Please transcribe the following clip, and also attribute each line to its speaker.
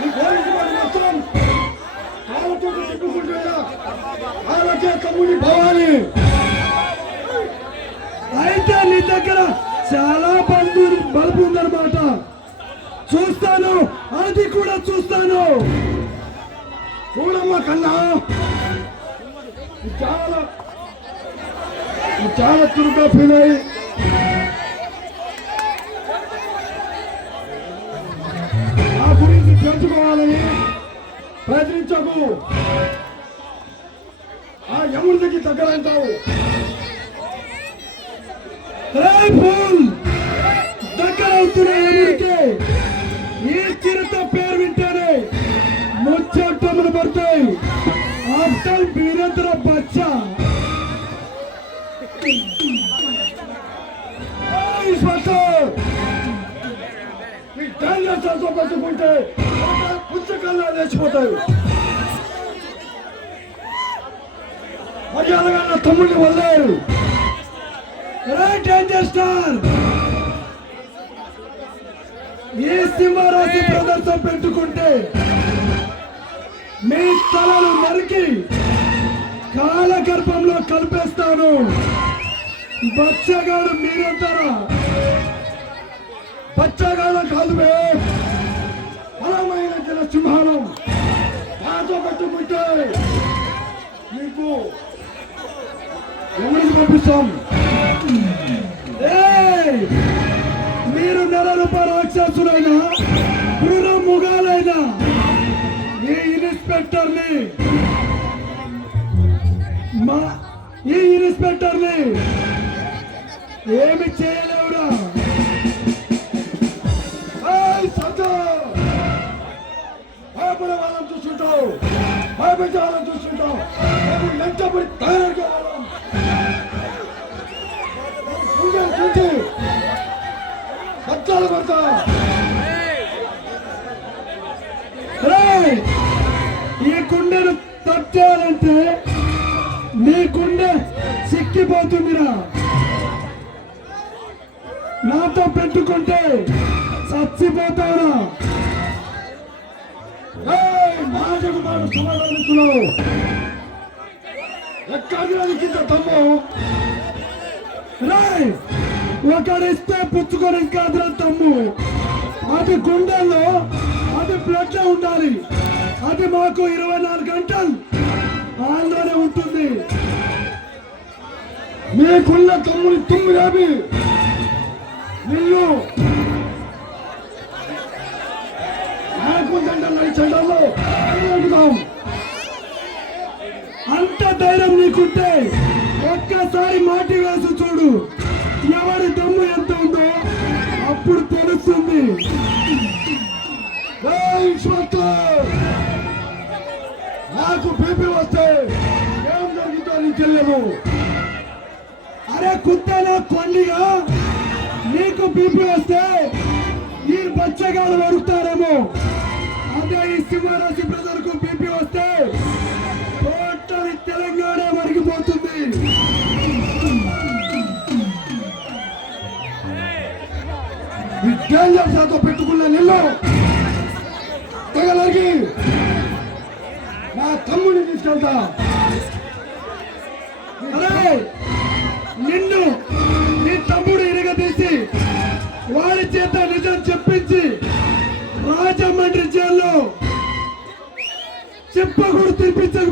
Speaker 1: నీ పోలీసు అయితే నీ దగ్గర చాలా బంధు బలుపు ఉందన్నమాట. చూస్తాను అది కూడా చూస్తాను. చూడమ్మా కన్నా. చాలా చాలా చురుగ్గా ఫీల్ అయ్యి గురించి ప్రయత్నించకు. ఆ యముడికి దగ్గర అంటావు దగ్గర అవుతున్న యముడికి ఈ చిరుత పేరు వింటేనే ముచ్చట్టములు పడతాయి. ఆఫ్టర్ వీరేంద్ర డైనోసార్తో పుచ్చకల్లా పుస్తకాల్లో లేచిపోతాయి మర్యాదగా నా తమ్ముడిని వదిలేరు. రైట్ డేంజర్ స్టార్ ఈ సింహరాశి ప్రదర్శన పెట్టుకుంటే మీ తలలు నరికి కాలగర్భంలో కలిపేస్తాను. బచ్చగాడు మీరంటారా? బచ్చగాడు కాదు బే బలమైన జన సింహాలం నాతో పెట్టుకుంటే మీకు ఎవరికి పంపిస్తాం? మీరు నెల రూపాయలు రాక్షసులైనా క్రూర ముగాలైనా ఈ ఇన్స్పెక్టర్ని మా ఈ ఇన్స్పెక్టర్ని ఏమి చేయలేవురా? వాళ్ళని చూస్తుంటావు భయపెట్టే వాళ్ళని చూస్తుంటావు నేను ఎంతపడి తయారుగా చూసి చూసి పడతా ఈ గుండెను తట్టాలంటే నీ కుండె సిక్కిపోతుందిరా నాతో పెట్టుకుంటే చచ్చిపోతావురా. ఏయ్, మాటకు మాట సమాధానిస్తున్నావు తమ్ము? రాయ్ ఒకడిస్తే పుచ్చుకొని కాదురా తమ్ము. అది గుండెల్లో అది బ్లడ్లో ఉండాలి. అది మాకు ఇరవై నాలుగు గంటలు ఆల్లోనే ఉంటుంది. మీకున్న తమ్ముని తుమ్మి రాబి. నిన్ను నాకుందంటే చెడ్డలో అడుగుతాం నీకుంటే ఒక్కసారి మాటి వేసి చూడు. ఎవరి దమ్ము ఎంత ఉందో అప్పుడు తెలుస్తుంది. నాకు బీపీ వస్తే ఏం జరుగుతుందో నీకు తెలియదు. అరే కుత్తేనా కొండిగా నీకు బీపీ వస్తే ఈ బచ్చగాడు వరుకుతారేమో అదే ఈ సింహరాశి ఈ శాతం పెట్టుకున్న నిన్ను తెగలరికి నా తమ్ముడిని తీసుకెళ్తా. అరే నిన్ను నీ తమ్ముడు ఇరగదీసి వారి చేత నిజం చెప్పించి రాజమండ్రి జైల్లో చెప్పకూడదు తినిపించక